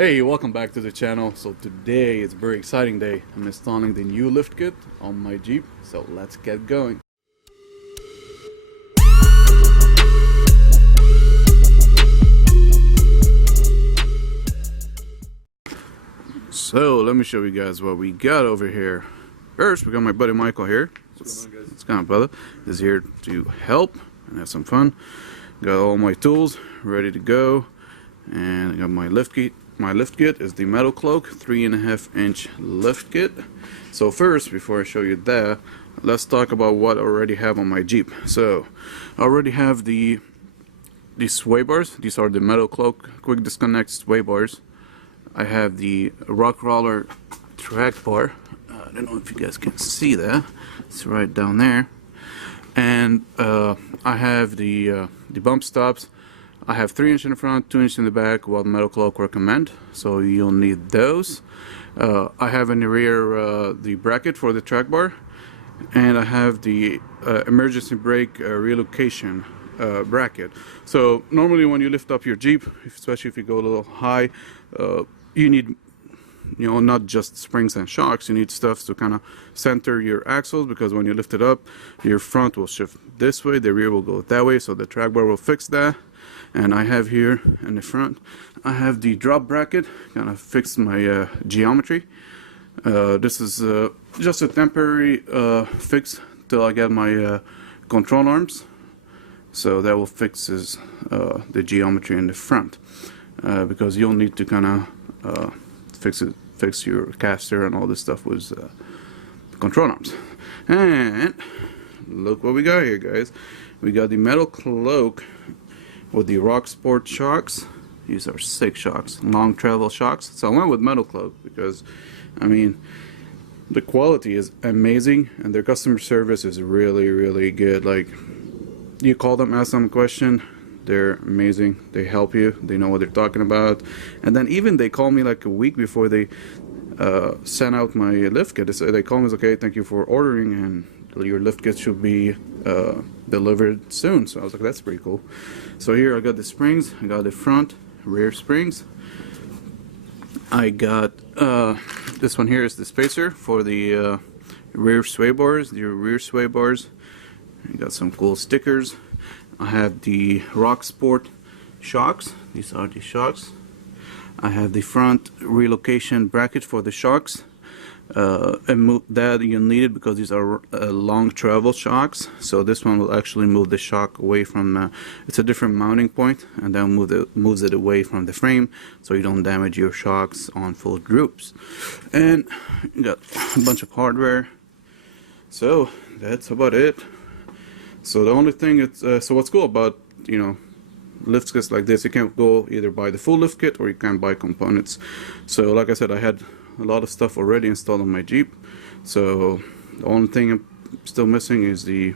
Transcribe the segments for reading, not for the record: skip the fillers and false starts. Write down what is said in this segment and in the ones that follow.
Hey, welcome back to the channel. So today is a very exciting day. I'm installing the new lift kit on my Jeep, so let's get going. So let me show you guys what we got over here. First, we got my buddy Michael here. What's going on, brother? He's here to help and have some fun. Got all my tools ready to go, and I got my lift kit. My lift kit is the Metalcloak 3.5 inch lift kit. So first, before I show you that, let's talk about what I already have on my Jeep. So I already have these sway bars. These are the Metalcloak quick disconnect sway bars. I have the Wrangler track bar. I don't know if you guys can see that. It's right down there. And I have the bump stops. I have 3 inch in the front, 2 inch in the back, what Metalcloak recommend, so you'll need those. I have in the rear the bracket for the track bar, and I have the emergency brake relocation bracket. So normally when you lift up your Jeep, especially if you go a little high, you need, not just springs and shocks, you need stuff to kind of center your axles, because when you lift it up, your front will shift this way, the rear will go that way, so the track bar will fix that. And I have here in the front, I have the drop bracket, kind of fix my geometry. This is just a temporary fix till I get my control arms. So that will fix the geometry in the front, because you'll need to kind of fix your caster and all this stuff with the control arms. And look what we got here, guys. We got the Metalcloak with the Rock Sport shocks. These are sick shocks, long travel shocks. So I went with Metalcloak because, I mean, the quality is amazing and their customer service is really good. Like, you call them, ask them a question, they're amazing. They help you, they know what they're talking about. And then even they call me like a week before they sent out my lift kit. They call me, okay, thank you for ordering, and your lift kit should be delivered soon. So I was like, that's pretty cool. So here I got the springs, I got the front, rear springs. I got this one here is the spacer for the rear sway bars, the rear sway bars. I got some cool stickers. I have the Rock Sport shocks. These are the shocks. I have the front relocation bracket for the shocks. And that you need it because these are long travel shocks. So this one will actually move the shock away from. It's a different mounting point, and then moves it away from the frame, so you don't damage your shocks on full droops. And you got a bunch of hardware. So that's about it. So the only thing it's so what's cool about lift kits like this, you can go either buy the full lift kit or you can buy components. So like I said, I had a lot of stuff already installed on my Jeep, so the only thing I'm still missing is the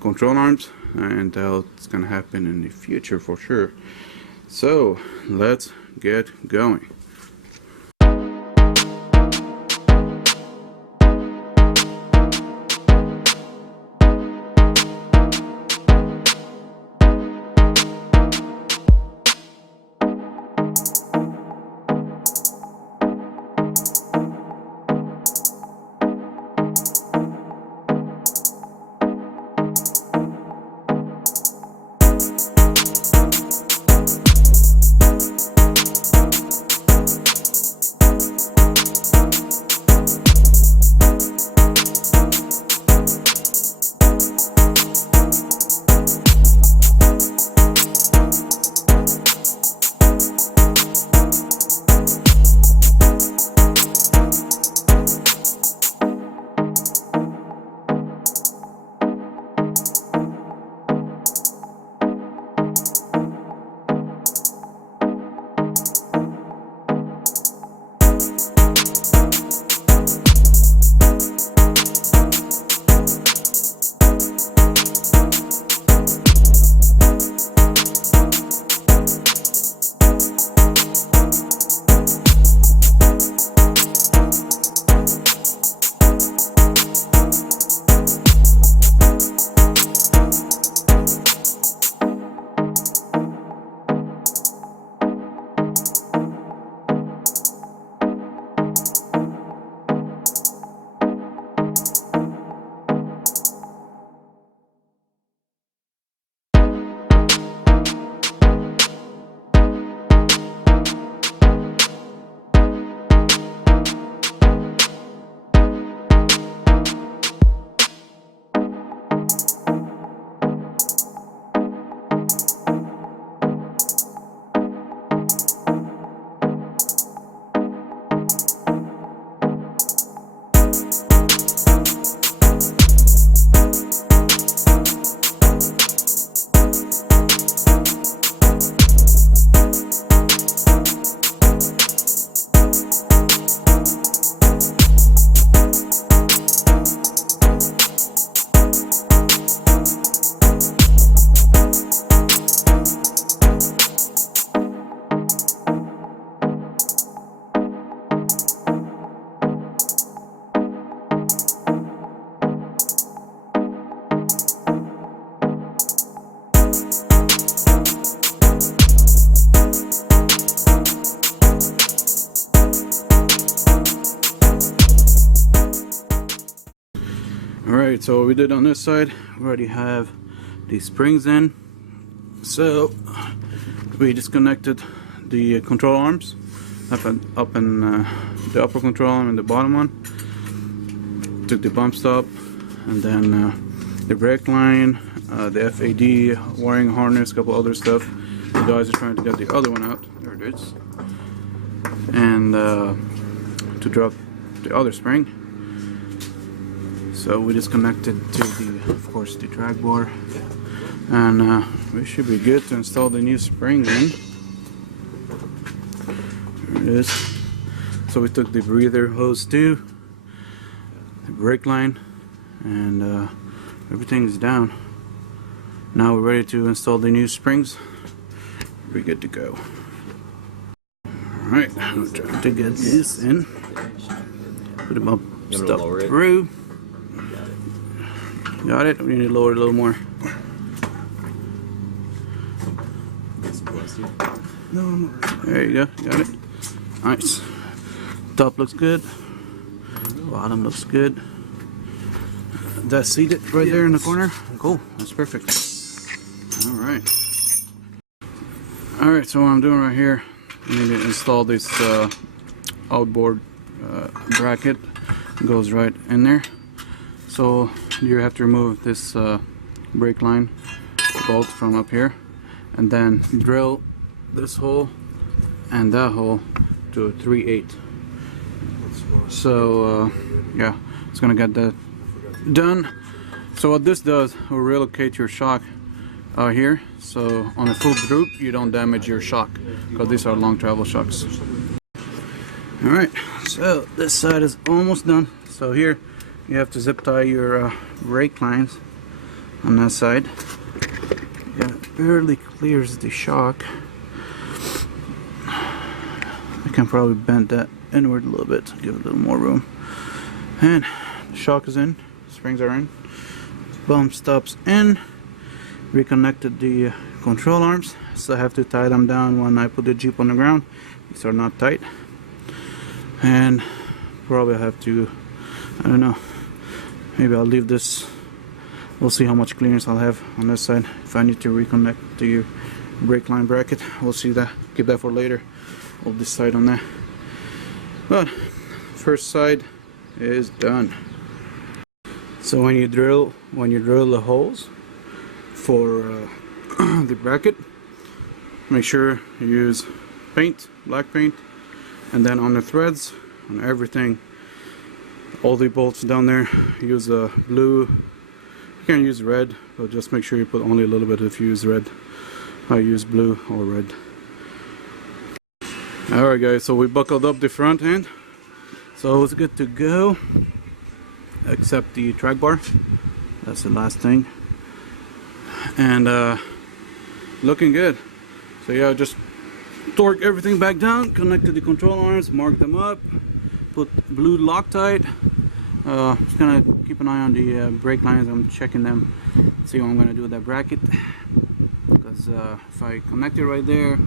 control arms, and that's gonna happen in the future for sure. So let's get going. Alright, so what we did on this side, we already have the springs in. So we disconnected the control arms up in the upper control arm and the bottom one. Took the bump stop and then the brake line, the FAD, wiring harness, a couple other stuff. The guys are trying to get the other one out. There it is. And to drop the other spring. So we disconnected to the, of course, the track bar, and we should be good to install the new spring in. There it is. So we took the breather hose too, the brake line, and everything is down. Now we're ready to install the new springs. We're good to go. Alright, I'm trying to get this in. Put them up, stuff through. Got it? We need to lower it a little more. There you go, got it. Nice. Top looks good. Bottom looks good. That's seated right there in the corner. Cool, that's perfect. Alright. Alright, so what I'm doing right here, I need to install this outboard bracket. It goes right in there. So you have to remove this brake line bolt from up here and then drill this hole and that hole to a 3/8. So yeah, it's gonna get that done. So what this does will relocate your shock here, so on a full droop you don't damage your shock, because these are long travel shocks. Alright, so this side is almost done. So here you have to zip tie your brake lines on that side. Yeah, it barely clears the shock. I can probably bend that inward a little bit, give it a little more room. And the shock is in, springs are in, bump stops in. Reconnected the control arms, so I have to tie them down when I put the Jeep on the ground. These are not tight, and probably have to, I don't know, maybe I'll leave this. We'll see how much clearance I'll have on this side. If I need to reconnect the brake line bracket, we'll see that. Keep that for later. We'll decide on that. But first side is done. So when you drill the holes for the bracket, make sure you use paint, black paint, and then on the threads, on everything, all the bolts down there, use blue. You can use red, but just make sure you put only a little bit if you use red. I use blue or red. Alright guys, so we buckled up the front end, so it's good to go, except the track bar. That's the last thing. And looking good. So yeah, just torque everything back down, connected the control arms, mark them up, put blue Loctite. Just gonna keep an eye on the brake lines. I'm checking them, see what I'm gonna do with that bracket, because if I connect it right there,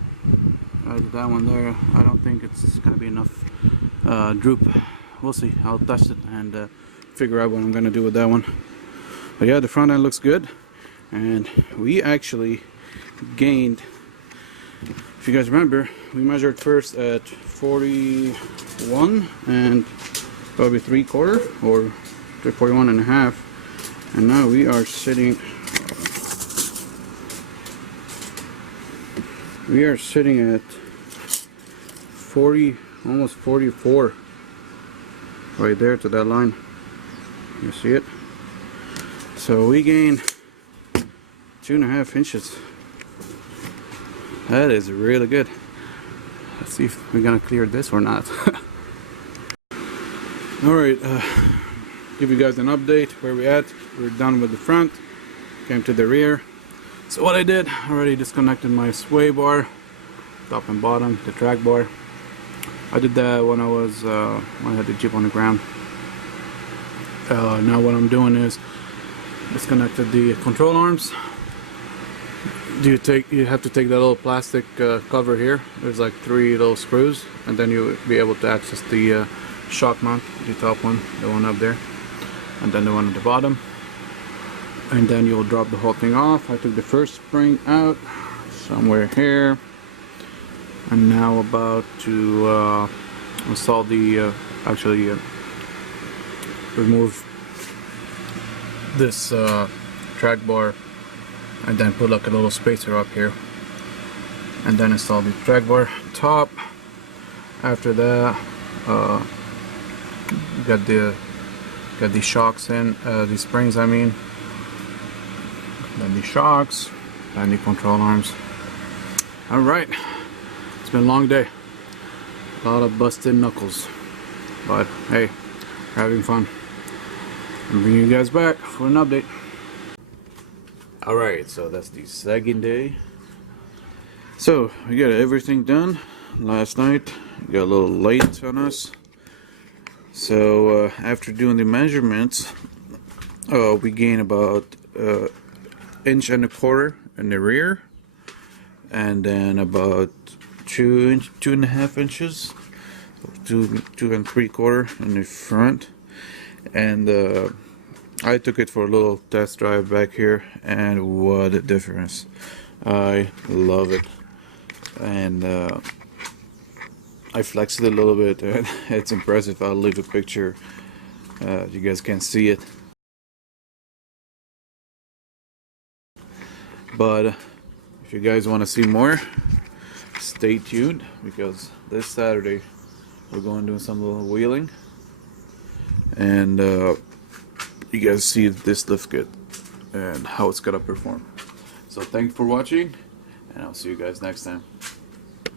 that one there, I don't think it's gonna be enough droop. We'll see. I'll test it and figure out what I'm gonna do with that one. But yeah, the front end looks good. And we actually gained, if you guys remember, we measured first at 41 and probably 3/4 or 41.5, and now we are sitting at 40, almost 44, right there to that line. You see it? So we gained 2.5 inches. That is really good. Let's see if we're gonna clear this or not. Alright, give you guys an update where we're at. We're done with the front, came to the rear. So what I did, I already disconnected my sway bar, top and bottom, the track bar. I did that when I had the Jeep on the ground. Now what I'm doing is disconnected the control arms. You have to take that little plastic cover here. There's like 3 little screws, and then you'll be able to access the shock mount, the top one, the one up there, and then the one at the bottom. and then you'll drop the whole thing off. I took the first spring out somewhere here, and now about to install the remove this track bar, and then put like a little spacer up here, and then install the track bar top. After that, got the shocks in, the springs I mean, then the shocks and the control arms. Alright, it's been a long day, a lot of busted knuckles, but hey, we're having fun. I'm bringing you guys back for an update. Alright, so that's the second day. So we got everything done last night. We got a little late on us. So after doing the measurements, we gained about 1.25 inches in the rear, and then about 2.5 inches, 2.75 in the front. And I took it for a little test drive back here, and what a difference! I love it. And I flexed it a little bit, and it's impressive. I'll leave a picture. You guys can see it. But if you guys want to see more, stay tuned, because this Saturday we're going to do some little wheeling, and you guys see this lift kit and how it's gonna perform. So thanks for watching, and I'll see you guys next time.